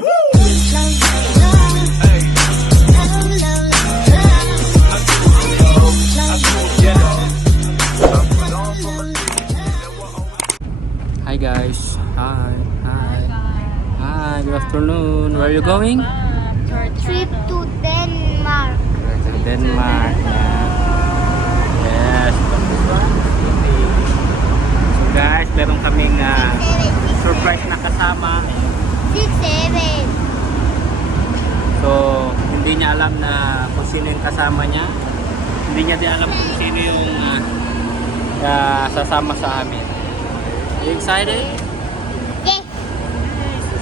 Hi guys. Hi. Good afternoon. Where are you going? Trip to Denmark. To Denmark. Yes. So guys, meron kaming surprise na kasama. 6-7. So, hindi niya alam na kung sino yung kasama niya. Hindi niya din alam kung sino yung sasama sa amin. Are you excited? Yes.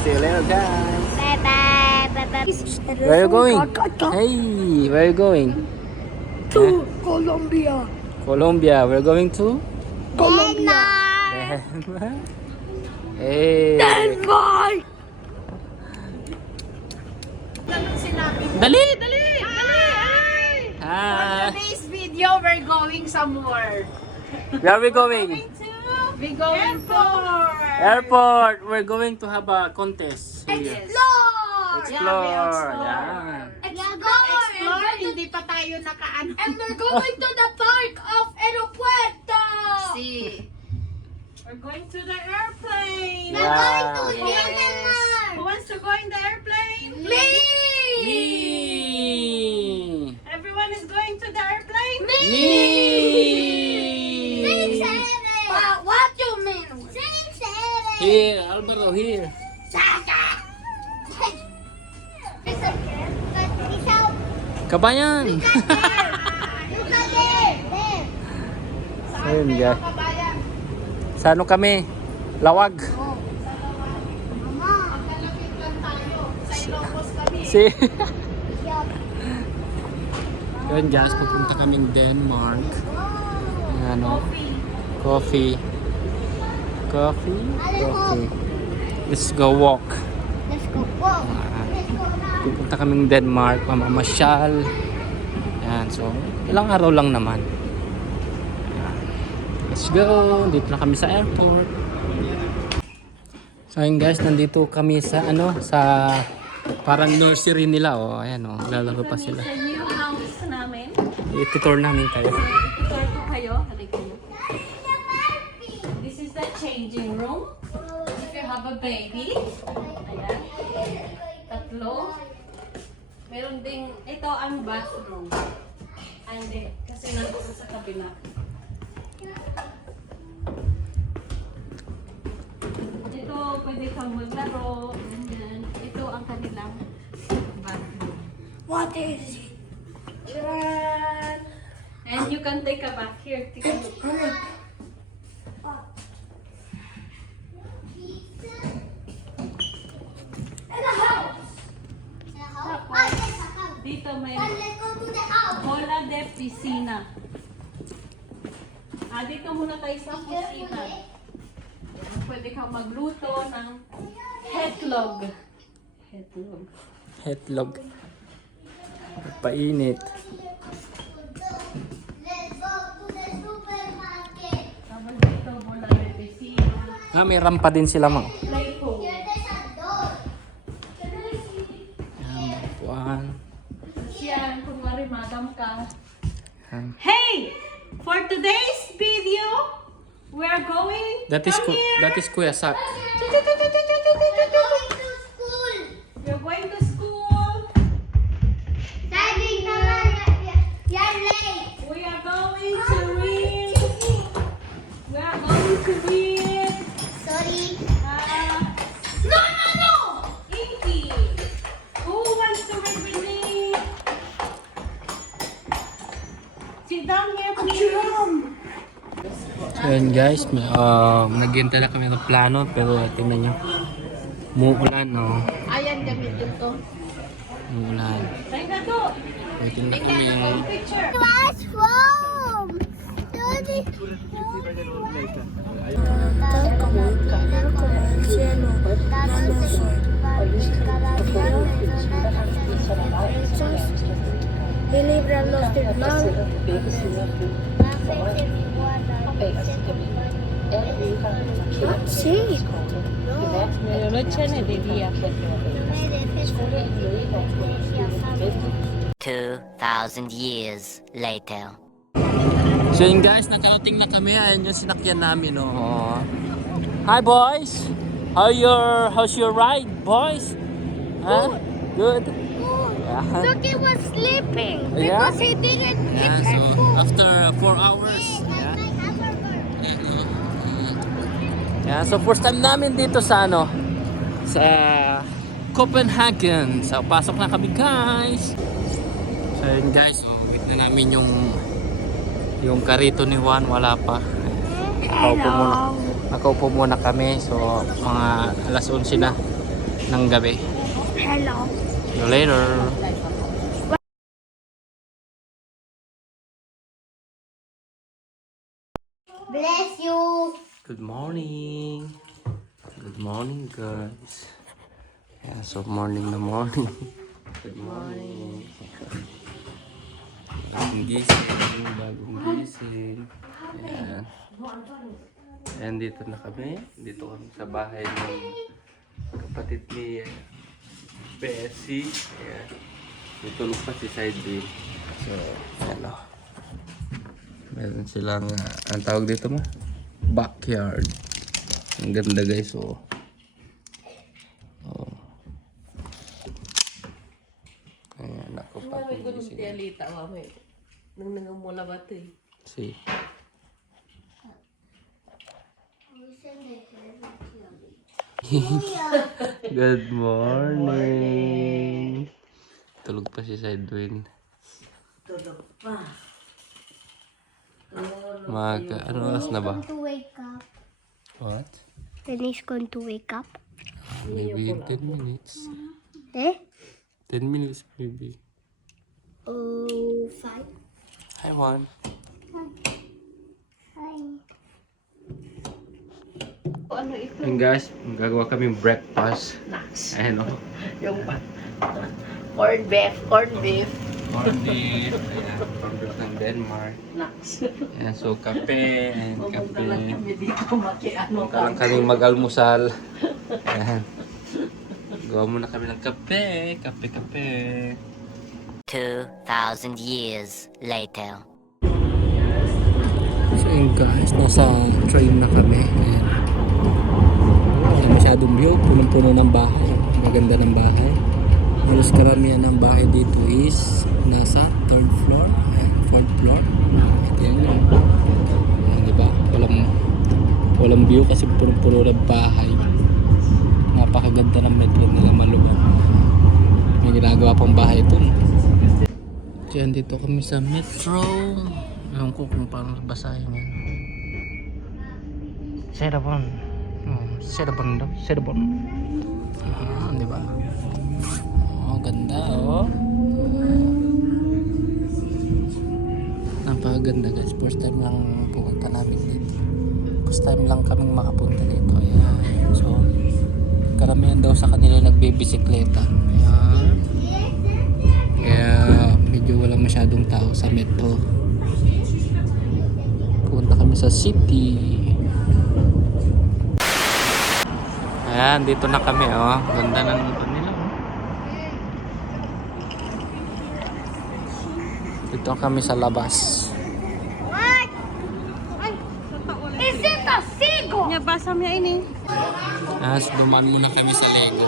See you later guys. Bye-bye. Bye-bye. Where are you going? Hey, where are you going? To Colombia. Colombia. We're going to Denmark. Denmark. Hey. Denmark! Dali! For Hi. today's video, we're going somewhere. Where are we going? We're going to Airport. We're going to have a contest here. Explore. Explore. Yeah. explore. Hindi pa tayo nakaano. And we're going to the park of Aeropuerto! See. We're going to the airplane. We're going to Yeah. Denmark. Who wants to go in the airplane? Me! Me. Everyone is going to the airplane? Me. 6-7. What you mean? 6-7. Here, Alvaro, here. Kabayan. Ayun, guys. Sa ano kami? Lawag. Magkalapit lang tayo. Sa Ilocos kami. Si. Ayun, guys. Pupunta kaming Denmark. Ano? Coffee. Let's go walk. Let's go. Whoa. Pupunta kaming Denmark, mamamasyal. Yan, so ilang araw lang naman. Yan. Let's go. Dito na kami sa airport. So ayun guys, nandito kami sa sa parang nursery nila. Oh, ayan oh, lalaro pa sila. Sa new house namin. I-tour namin kayo. Ito kayo. Halika niyo. This is the changing room. If you have a baby. Ayan. Tatlo. Meron ding, ito ang bathroom. Ay, hindi. Kasi nandun sa kabila. Ito, pwede kang maglaro. And then, ito ang kanilang bathroom. What is it? And you can take a bath here. Take a look. Dito may bola de piscina. Dito muna tayo sa piscina. Yan, pwede kang magluto ng hetlog. Hetlog. Painit. Tapos dito bola de piscina. May rampa din sila mga. Play pool. Yan, buwan. Yan, kunwari madam ka. Yan. Hey! For today's video, we're going That is from here. Kuya Sak. We're going to school. We are going to read. We are going to read. Inky. Who wants to read with me? Sit down here, please. So yun guys, naghintay na kami ng plano pero tingnan nyo. Muulan no. Ayan, gamitin to. Umuulan. Try na to. Waiting na kami. Picture. Classroom. Y líbranos del mal. Sí. Noche ne debía. 2,000 years later. So yun guys, nakarating na kami. Ayan yung sinakyan namin. Oh. Hi boys! How's your ride, boys? Huh? Good. Yeah. Look, he was sleeping Yeah? because he didn't eat Yeah, his so food. after 4 hours. Yeah. My hamburger. Yeah, so first time namin dito sa sa Copenhagen. So pasok na kami guys. So yun guys, so wait na namin yung karito ni Juan, wala pa. Nakaupo muna kami. So mga alas 11 na ng gabi. Hello. See you later. Bless you. Good morning. Good morning guys. Yeah, so morning na morning. Good morning. Bagong gising. Ayan. Ayan, dito na kami. Dito kami sa bahay ng kapatid ni Bessie. Ayan. Tutulog pa si Sideway. So, ayan o. Meron silang, ang tawag dito mo? Backyard. Ang ganda guys, oh. Oh. Ayan, ako pa. See. Good morning. Tulog pa si Sidewin. Tulog pa. Ano oras na ba? To wake up. What? Then he's going to wake up. Maybe in 10 minutes. Eh? 10 minutes maybe. Oh, 5. Hi Juan. Hi. Ano ito? And guys, gagawa kami breakfast. Nuts. Ayan o. Yung corned beef. Corned beef. Ayan, corned beef ng Denmark. Nuts. Ayan, so kape. And Pumunta lang kape. kami dito makiano Punta lang kaming mag-almusal. Ayan. Gawa muna kami ng kape. Kape. 2,000 years later. So yun guys, nasa train na kami. Ayan. Wala masyadong view. Punong-puno ng bahay. Maganda ng bahay. Halos karamihan ng bahay dito is nasa 3rd floor. Ayan, 4th floor. Ito yun yun. Ayan, diba? Walang view kasi punong-puno ng bahay. Napakaganda ng metro nila Maluban. May ginagawa pang bahay ito. Diyan dito kami sa metro. Ewan ko kung paano basahin yan. Serabon. Serabon daw. Serabon. Di ba? Oh, ganda oh. Napakaganda guys. First time lang pumunta namin dito. First time lang kaming makapunta dito. Ayan. So, karamihan daw sa kanila nagbibisikleta. Ayan. Kaya medyo wala masyadong tao sa metro. Punta kami sa city. Ayan, dito na kami oh. Ganda ng nila oh. Dito kami sa labas. What? Is it a seagull? Basam niya ini. So dumaan muna kami sa Lego.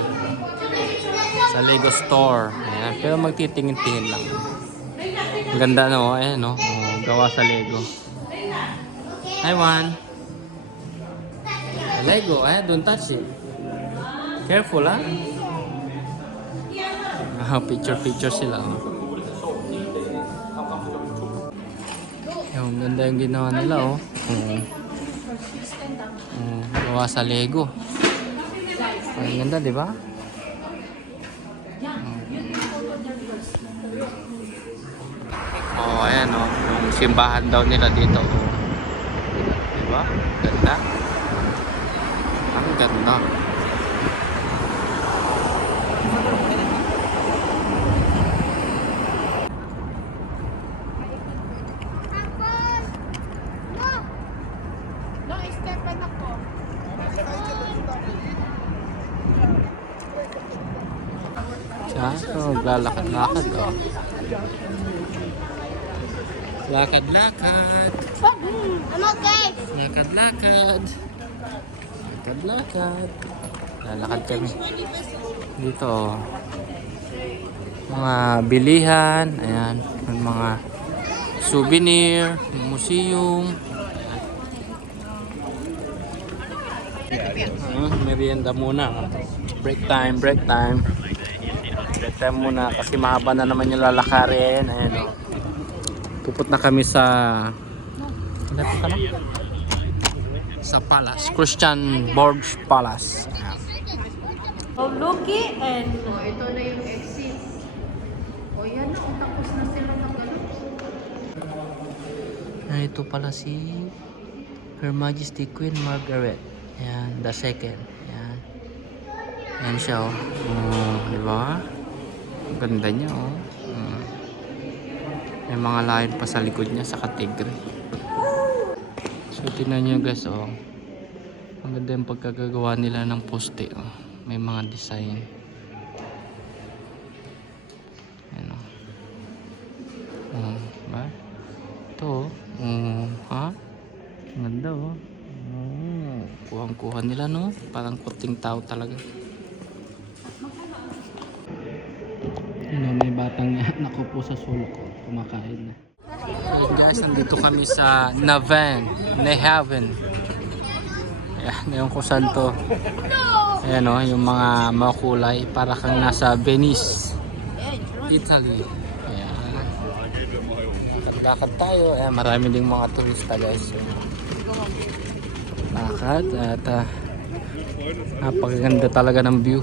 Sa Lego store. Ayan, pero magtitingin-tingin lang. Ang ganda no, ayan no. Oh, gawa sa Lego. Hi Juan. Lego, don't touch it. Careful ha. Picture sila. Oh. Yung ganda yung ginawa nila oh. Gawa sa Lego. Ang ganda, di ba? Oh, ayan oh. Yung simbahan daw nila dito. Di ba? Ganda. Ang ganda. Siya, so, maglalakad-lakad oh. Lakad-lakad. I'm okay. Lakad-lakad. Lakad-lakad. Lalakad kami. Dito, oh. Mga bilihan. Ayan. May mga souvenir. Museum. Merienda muna. Break time, break time. Break time muna kasi mahaba na naman yung lalakarin. Ayan, oh. Puput na kami sa ano pa na? Sa Palace, Christian Borge Palace. Ayan. Oh, looky and ito na yung exit. O yan, tapos na sila ng gano'n. Ito pala si Her Majesty Queen Margaret. Ayan, the second. Ayan. Ayan siya, oh. Di ba? Ganda niya, oh. May mga lion pa sa likod niya sa katigre. So, tingnan niyo guys, oh. Ang ganda yung pagkagagawa nila ng poste, oh. May mga design. Ayan, oh. Diba? Ito, oh. Ha? Ang ganda, oh. Kuhang-kuha nila, no? Parang kuting tao talaga. May batang nakupo sa sulok, oh. Kumakain na. Ayan guys, nandito kami sa Navan. Ayan, yung kung saan to. Ayan, oh, yung mga makulay. Para kang nasa Venice, Italy. Ayan. Lakad tayo. Ayan, marami ding mga turista guys. Lakad at napakaganda talaga ng view.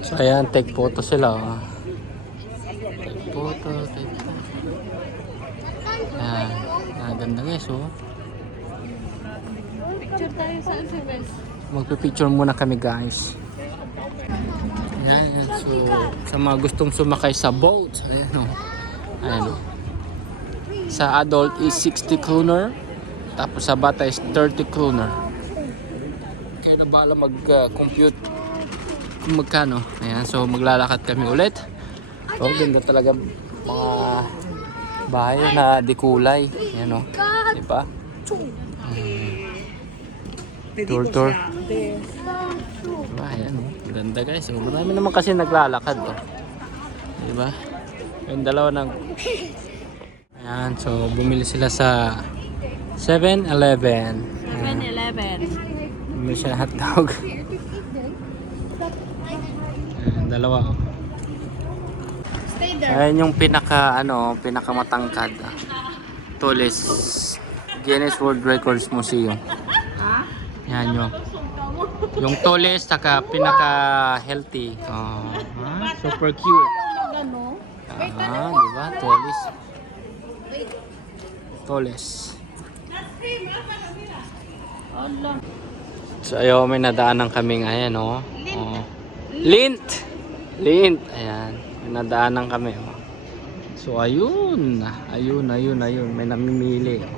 So ayan, take photo sila, oh. Take photo. Ayan, ganda guys, oh. Picture tayo sa SMS. Magpipicture muna kami guys. Ayan, so sa mga gustong sumakay sa boat, ayan, oh. Ayan, oh. Sa adult is 60 kroner, tapos sa bata is 30 kroner. Kaya na bala mag-compute kung magkano. Ayan, so maglalakad kami ulit. Oh, ganda talaga mga bahay na di kulay. Ayan, oh. Diba? Tour. Diba? Ayan, oh. Ganda guys. So, marami naman kasi naglalakad, oh. Diba? Yung dalawa ng... Ayan, so bumili sila sa 7-Eleven. 7-Eleven. Bumili siya ng hotdog. Ayan, dalawa, oh. Ayan yung pinakamatangkad. Tallest Guinness World Records Museum. Yan yung tallest saka pinaka-healthy. Oh, super cute. Diba? Tallest. So ayaw, may nadaanan kaming ayan, oh. Lint. Ayan. May nadaanan kami, oh. So ayun. May namimili, oh.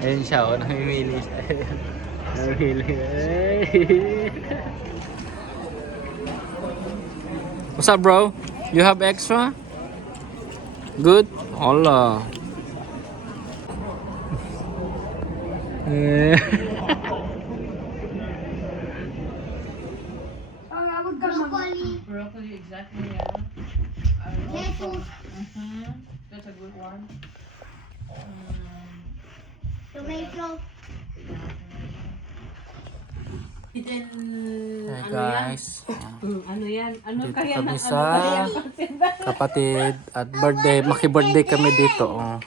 Ayun siya, oh. Namimili siya. What's up, bro? You have extra? Good? Allah. Broccoli, exactly, yeah. Lettuce. That's a good one. Tomato. Hi guys. Ano yan? Ano Dito kaya kami na? sa kapatid at birthday. Maki-birthday kami dito, oh.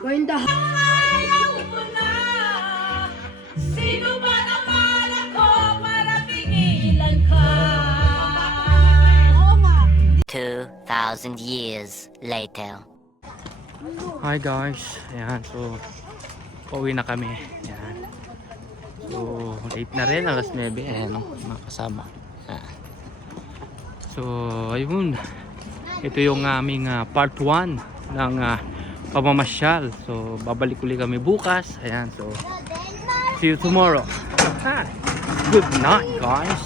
Going to Sino ba naman ako para pigilan ka? 2,000 years later. Hi guys. Ayan, so pauwi na kami. Ayan. So 8 na rin, alas 9. Ayan, oh, mga kasama. Ayan. So ayun. Ito yung aming part 1 ng pamamasyal. So babalik ulit kami bukas. Ayan, so see you tomorrow. Good night guys.